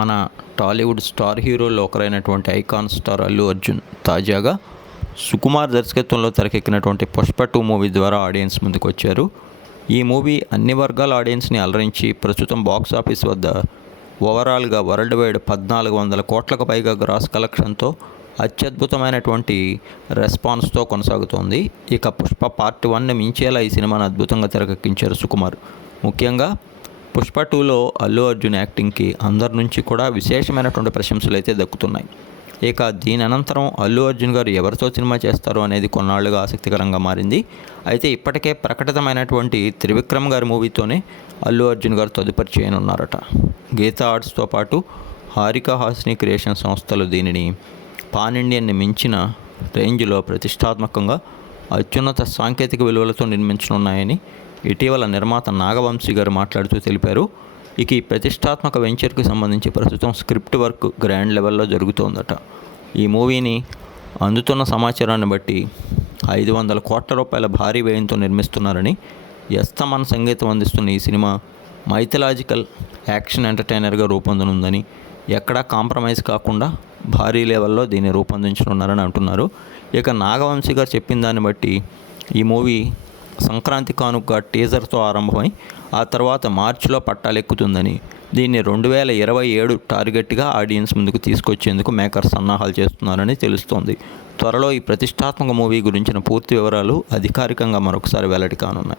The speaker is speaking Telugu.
మన టాలీవుడ్ స్టార్ హీరోల్లో ఒకరైనటువంటి ఐకాన్ స్టార్ అల్లు అర్జున్ తాజాగా సుకుమార్ దర్శకత్వంలో తెరకెక్కినటువంటి పుష్ప 2 మూవీ ద్వారా ఆడియన్స్ ముందుకు వచ్చారు. ఈ మూవీ అన్ని వర్గాల ఆడియన్స్ని అలరించి ప్రస్తుతం బాక్స్ ఆఫీస్ వద్ద ఓవరాల్గా వరల్డ్ వైడ్ 1,400 కోట్లకు పైగా గ్రాస్ కలెక్షన్తో అత్యద్భుతమైనటువంటి రెస్పాన్స్తో కొనసాగుతోంది. ఇక పుష్ప పార్ట్ 1ని మించేలా ఈ సినిమాను అద్భుతంగా తెరకెక్కించారు సుకుమార్. ముఖ్యంగా పుష్ప 2లో అల్లు అర్జున్ యాక్టింగ్కి అందరి నుంచి కూడా విశేషమైనటువంటి ప్రశంసలు అయితే దక్కుతున్నాయి. ఇక దీని అనంతరం అల్లు అర్జున్ గారు ఎవరితో సినిమా చేస్తారు అనేది కొన్నాళ్లుగా ఆసక్తికరంగా మారింది. అయితే ఇప్పటికే ప్రకటితమైనటువంటి త్రివిక్రమ్ గారి మూవీతోనే అల్లు అర్జున్ గారు తదుపరి చేయనున్నారట. గీతా ఆర్ట్స్తో పాటు హారిక హాసిని క్రియేషన్ సంస్థలు దీనిని పాన్ ఇండియన్ని మించిన రేంజ్లో ప్రతిష్టాత్మకంగా అత్యున్నత సాంకేతిక విలువలతో నిర్మించనున్నాయని ఇటీవల నిర్మాత నాగవంశీ గారు మాట్లాడుతూ తెలిపారు. ఇక ఈ ప్రతిష్టాత్మక వెంచర్కి సంబంధించి ప్రస్తుతం స్క్రిప్ట్ వర్క్ గ్రాండ్ లెవెల్లో జరుగుతోందట. ఈ మూవీని అందుతున్న సమాచారాన్ని బట్టి 500 కోట్ల రూపాయల భారీ వ్యయంతో నిర్మిస్తున్నారని, ఎస్తమన్ సంగీతం అందిస్తున్న ఈ సినిమా మైథలాజికల్ యాక్షన్ ఎంటర్టైనర్గా రూపొందనుందని, ఎక్కడా కాంప్రమైజ్ కాకుండా భారీ లెవెల్లో దీన్ని రూపొందించనున్నారని అంటున్నారు. ఇక నాగవంశీ గారు చెప్పిన దాన్ని బట్టి ఈ మూవీ సంక్రాంతి కానుక టీజర్తో ఆరంభమై ఆ తర్వాత మార్చిలో పట్టాలెక్కుతుందని, దీన్ని 2027 టార్గెట్గా ఆడియన్స్ ముందుకు తీసుకొచ్చేందుకు మేకర్స్ సన్నాహాలు చేస్తున్నారని తెలుస్తోంది. త్వరలో ఈ ప్రతిష్టాత్మక మూవీ గురించిన పూర్తి వివరాలు అధికారికంగా మరొకసారి వెల్లడి కానున్నాయి.